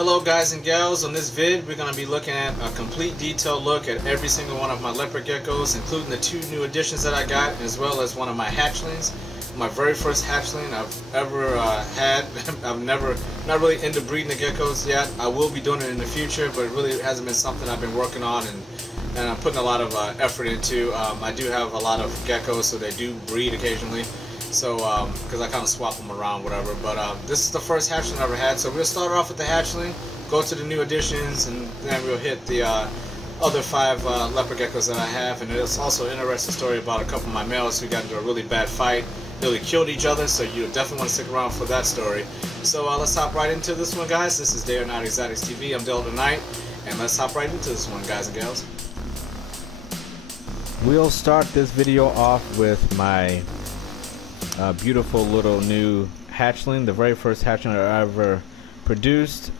Hello guys and gals, on this vid we're going to be looking at a complete detailed look at every single one of my leopard geckos, including the 2 new additions that I got, as well as one of my hatchlings. My very first hatchling I've ever had. I'm not really into breeding the geckos yet. I will be doing it in the future, but it really hasn't been something I've been working on and I'm putting a lot of effort into. I do have a lot of geckos, so they do breed occasionally. So, because I kind of swap them around, whatever. But this is the first hatchling I ever had. So we'll start off with the hatchling, go to the new additions, and then we'll hit the other 5 leopard geckos that I have. And it's also an interesting story about a couple of my males who got into a really bad fight, nearly killed each other. So you definitely want to stick around for that story. So let's hop right into this one, guys. This is Day or Night Exotics TV. I'm Delta Knight, and let's hop right into this one, guys and gals. We'll start this video off with my beautiful little new hatchling, the very first hatchling I ever produced.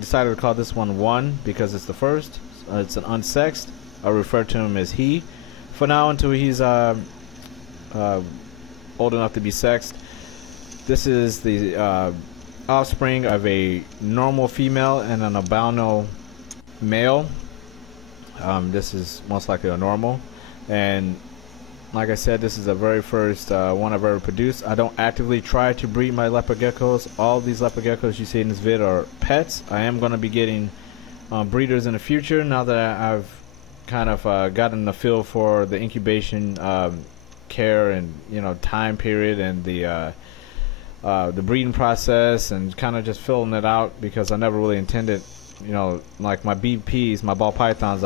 Decided to call this one 1 because it's the first. It's an unsexed. I'll refer to him as he for now until he's old enough to be sexed. This is the offspring of a normal female and an albino male. This is most likely a normal, and like I said, this is the very first one I've ever produced. I don't actively try to breed my leopard geckos. All these leopard geckos you see in this vid are pets. I am going to be getting breeders in the future now that I've kind of gotten the feel for the incubation care and time period and the breeding process, and kind of just filling it out, because I never really intended, like my BPs, my ball pythons,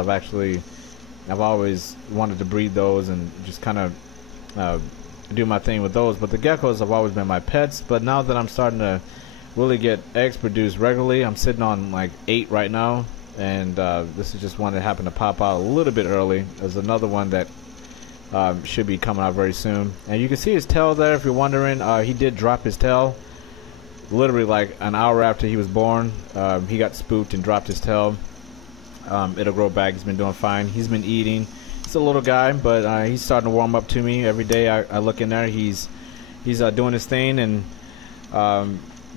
I've always wanted to breed those and just kind of do my thing with those. But the geckos have always been my pets. But now that I'm starting to really get eggs produced regularly, I'm sitting on like 8 right now, and this is just one that happened to pop out a little bit early. There's another one that should be coming out very soon, and you can see his tail there. If you're wondering, he did drop his tail literally like an hour after he was born. He got spooked and dropped his tail. It'll grow back. He's been doing fine. He's been eating. He's a little guy, but he's starting to warm up to me every day. I look in there. He's doing his thing, and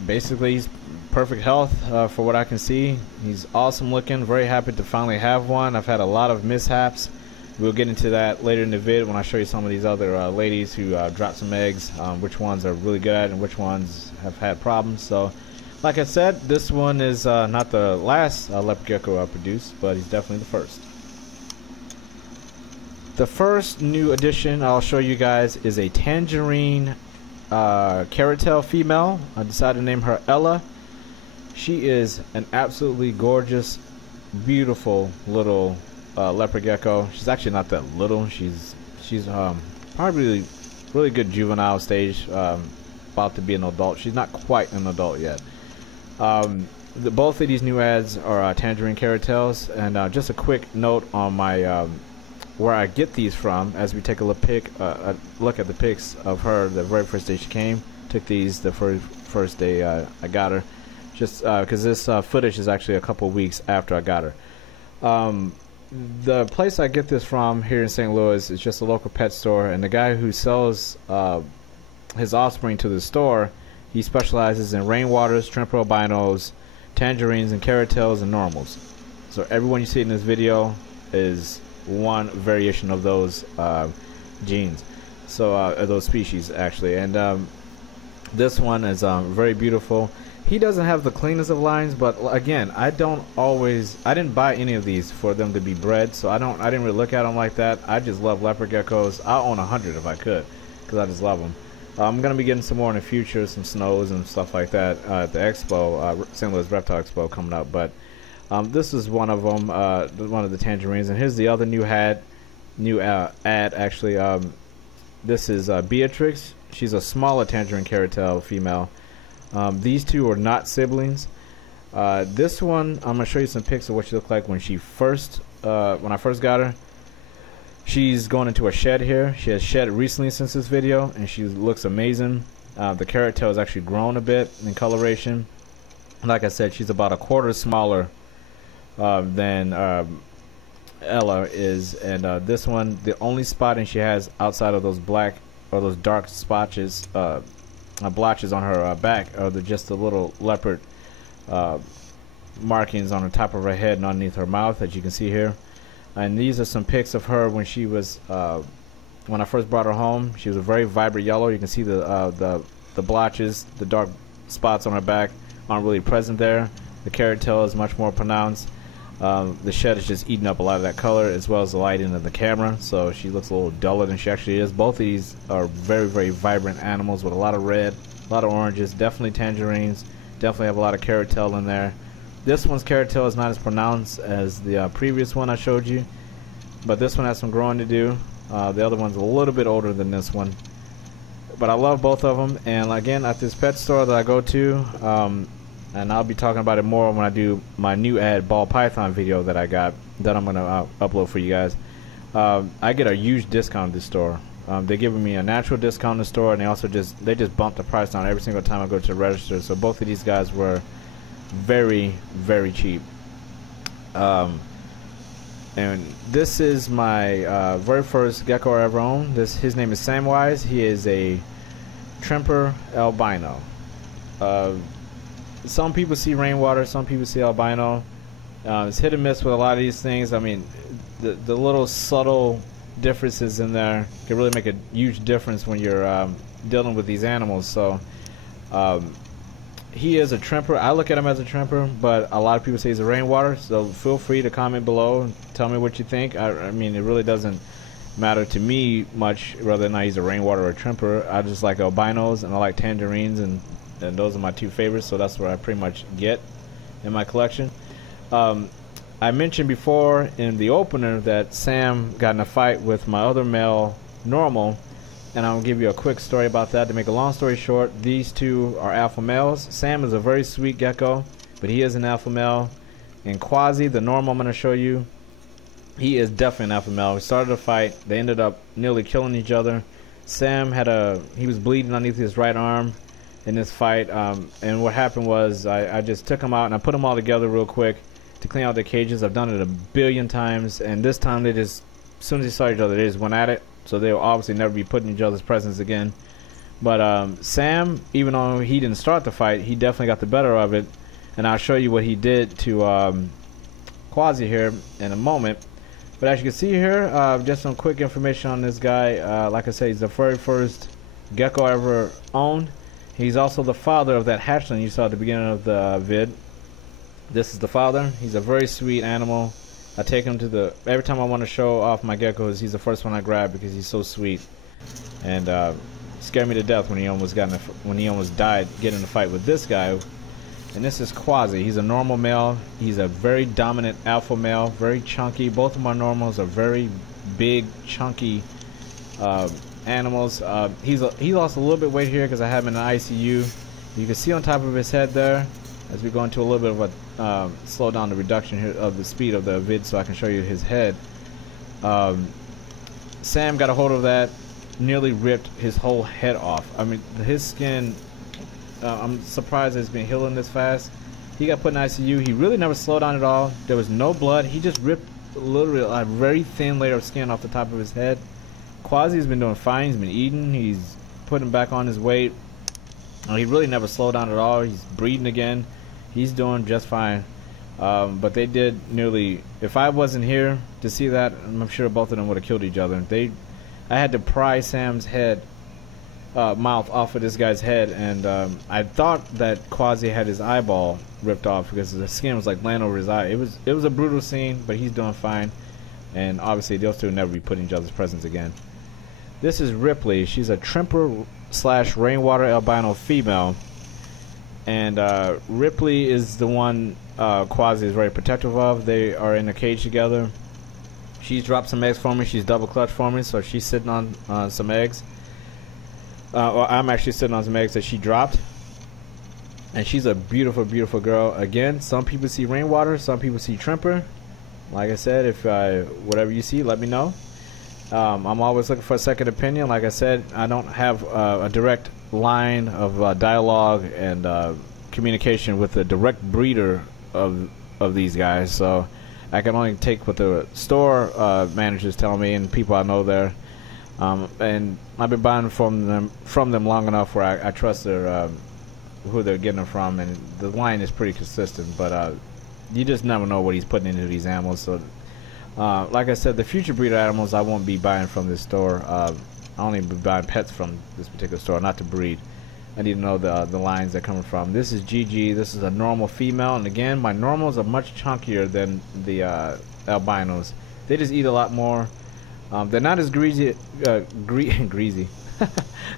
basically he's perfect health for what I can see. He's awesome looking. Very happy to finally have one. I've had a lot of mishaps. We'll get into that later in the vid when I show you some of these other ladies who dropped some eggs, which ones are really good at and which ones have had problems. So, like I said, this one is not the last leopard gecko I produced, but he's definitely the first. The first new addition I'll show you guys is a tangerine carrot tail female. I decided to name her Ella. She is an absolutely gorgeous, beautiful little leopard gecko. She's actually not that little. She's probably really good juvenile stage, about to be an adult. She's not quite an adult yet. Both of these new ads are tangerine carrot tails, and just a quick note on my where I get these from. As we take a look at the pics of her the very first day she came. Took these the first day I got her, just because this footage is actually a couple weeks after I got her. The place I get this from here in St. Louis is just a local pet store, and the guy who sells his offspring to the store, he specializes in rainwaters, shrimp albinos, tangerines, and carrot tails, and normals. So everyone you see in this video is one variation of those genes. So those species actually, and this one is very beautiful. He doesn't have the cleanest of lines, but again, I didn't buy any of these for them to be bred, so I didn't really look at them like that. I just love leopard geckos. I'll own 100 if I could, because I just love them. I'm going to be getting some more in the future, some snows and stuff like that at the expo, St. Louis Reptile Expo coming up. But this is one of them, one of the tangerines. And here's the other new ad actually. This is Beatrix. She's a smaller tangerine carrot tail female. These two are not siblings. This one, I'm going to show you some pics of what she looked like when I first got her. She's going into a shed here. She has shed recently since this video, and she looks amazing. The carrot tail has actually grown a bit in coloration. Like I said, she's about a quarter smaller than Ella is, and this one, the only spotting she has outside of those black or those dark spotches, blotches on her back are just the little leopard markings on the top of her head and underneath her mouth, as you can see here. And these are some pics of her when she was when I first brought her home. She was a very vibrant yellow. You can see the blotches, the dark spots on her back aren't really present there. The carrot tail is much more pronounced. The shed is just eating up a lot of that color, as well as the lighting of the camera, so she looks a little duller than she actually is. Both of these are very, very vibrant animals with a lot of red, a lot of oranges, definitely tangerines, definitely have a lot of carrot tail in there. This one's carrot tail is not as pronounced as the previous one I showed you, but this one has some growing to do. The other one's a little bit older than this one, but I love both of them. And again, at this pet store that I go to, and I'll be talking about it more when I do my new ad ball python video that I got that I'm gonna upload for you guys. I get a huge discount at this store. They're giving me a natural discount in the store, and they just bump the price down every single time I go to the register. So both of these guys were very, very cheap. And this is my very first gecko I ever owned. His name is Samwise. He is a Tremper albino. Some people see rainwater, some people see albino. It's hit and miss with a lot of these things. I mean, the little subtle differences in there can really make a huge difference when you're dealing with these animals. So he is a Tremper. I look at him as a Tremper, but a lot of people say he's a rainwater. So feel free to comment below and tell me what you think. I mean, it really doesn't matter to me much whether or not he's a rainwater or a Tremper. I just like albinos, and I like tangerines, and those are my two favorites, so that's what I pretty much get in my collection. I mentioned before in the opener that Sam got in a fight with my other male normal, and I'll give you a quick story about that. To make a long story short, these two are alpha males. Sam is a very sweet gecko, but he is an alpha male. And Quasi, the normal I'm going to show you, he is definitely an alpha male. We started a fight. They ended up nearly killing each other. Sam he was bleeding underneath his right arm in this fight, and what happened was I just took them out and I put them all together real quick to clean out their cages. I've done it a billion times, and this time they just, as soon as they saw each other, they just went at it. So they'll obviously never be put in each other's presence again. But Sam, even though he didn't start the fight, he definitely got the better of it, and I'll show you what he did to Quasi here in a moment. But as you can see here, just some quick information on this guy. Like I said, he's the very first gecko I ever owned. He's also the father of that hatchling you saw at the beginning of the vid. This is the father. He's a very sweet animal. I take him to every time I want to show off my geckos, he's the first one I grab because he's so sweet. And scared me to death when he almost died getting in a fight with this guy. And this is Quasi. He's a normal male. He's a very dominant alpha male, very chunky. Both of my normals are very big, chunky animals. He lost a little bit of weight here because I have him in the ICU. You can see on top of his head there, as we go into a little bit of a slow down the reduction here of the speed of the vid so I can show you his head. Sam got a hold of that, nearly ripped his whole head off. I mean, his skin, I'm surprised it's been healing this fast. He got put in ICU. He really never slowed down at all. There was no blood. He just ripped literally a very thin layer of skin off the top of his head. Quasi's been doing fine. He's been eating. He's putting back on his weight. He really never slowed down at all. He's breeding again. He's doing just fine. But they did nearly, if I wasn't here to see that, I'm sure both of them would have killed each other. I had to pry Sam's mouth off of this guy's head, and I thought that Quasi had his eyeball ripped off because the skin was like laying over his eye. It was a brutal scene, but he's doing fine, and obviously those two will never be put in each other's presence again. This is Ripley. She's a Tremper / rainwater albino female, and Ripley is the one Quasi is very protective of. They are in a cage together. She's dropped some eggs for me. She's double clutch for me, so she's sitting on some eggs. I'm actually sitting on some eggs that she dropped, and she's a beautiful, beautiful girl. Again, some people see rainwater, some people see Tremper. Like I said, if whatever you see, let me know. I'm always looking for a second opinion. Like I said, I don't have a direct line of dialogue and communication with the direct breeder of these guys, so I can only take what the store managers tell me and people I know there. And I've been buying from them long enough where I trust who they're getting them from, and the line is pretty consistent. But you just never know what he's putting into these animals. So like I said, the future breeder animals I won't be buying from this store. I only be buying pets from this particular store, not to breed. I need to know the lines they're coming from. This is Gigi. This is a normal female, and again, my normals are much chunkier than the albinos. They just eat a lot more. They're not as greasy. Greasy.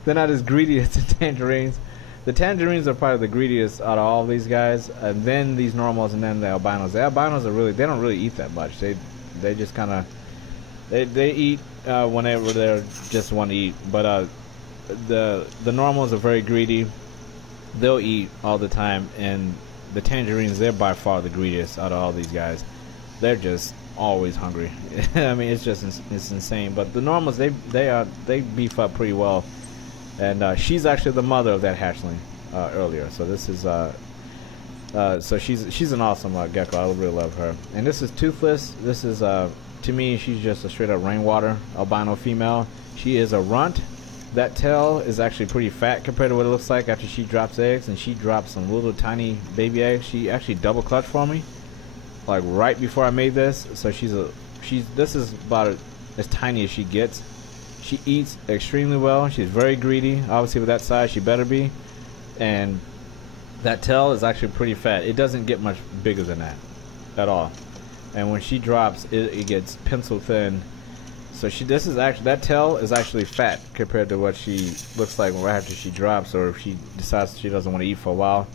They're not as greedy as the tangerines. The tangerines are probably the greediest out of all these guys, and then these normals, and then the albinos. The albinos are they don't really eat that much. They just kind of they eat whenever they just want to eat. But the normals are very greedy. They'll eat all the time, and the tangerines, they're by far the greediest out of all these guys. They're just always hungry. I mean, it's insane. But the normals, they beef up pretty well. And she's actually the mother of that hatchling earlier. So this is so she's an awesome gecko. I really love her. And this is Toothless. This is to me, she's just a straight up rainwater albino female. She is a runt. That tail is actually pretty fat compared to what it looks like after she drops eggs, and she drops some little tiny baby eggs. She actually double clutched for me, like right before I made this. So this is about as tiny as she gets. She eats extremely well. She's very greedy. Obviously, with that size, she better be. And that tail is actually pretty fat. It doesn't get much bigger than that at all. And when she drops, it gets pencil thin. So that tail is actually fat compared to what she looks like right after she drops, or if she decides she doesn't want to eat for a while.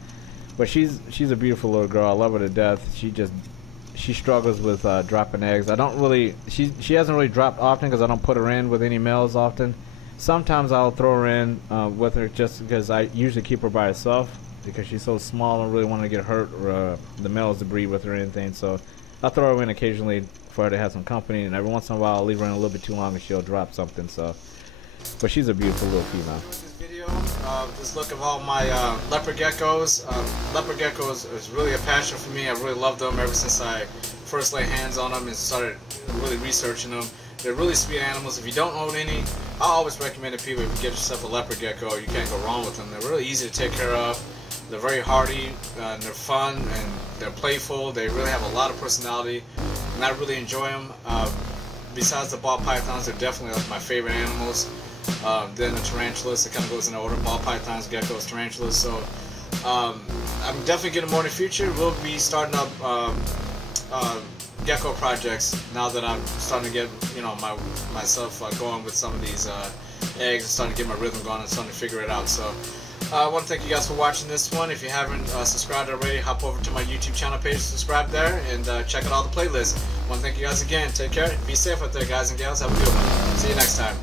But she's a beautiful little girl. I love her to death. She struggles with dropping eggs. She hasn't really dropped often because I don't put her in with any males often. Sometimes I'll throw her in with her just because I usually keep her by herself because she's so small. I don't really want to get hurt or the males to breed with her or anything. So I'll throw her in occasionally for her to have some company, and every once in a while I'll leave her in a little bit too long and she'll drop something. So, but she's a beautiful little female. This video, this look of all my leopard geckos. Leopard geckos is really a passion for me. I really love them ever since I first laid hands on them and started really researching them. They're really sweet animals. If you don't own any, I always recommend to people, if you get yourself a leopard gecko, you can't go wrong with them. They're really easy to take care of. They're very hardy, and they're fun, and they're playful. They really have a lot of personality, and I really enjoy them. Besides the ball pythons, they're definitely like my favorite animals. Then the tarantulas, it kind of goes in order: ball pythons, geckos, tarantulas. So I'm definitely getting more in the future. We'll be starting up gecko projects now that I'm starting to get myself going with some of these eggs, and starting to get my rhythm going and starting to figure it out. So I want to thank you guys for watching this one. If you haven't subscribed already, hop over to my YouTube channel page, subscribe there, and check out all the playlists. I want to thank you guys again. Take care. Be safe out there, guys and gals. Have a good one. See you next time.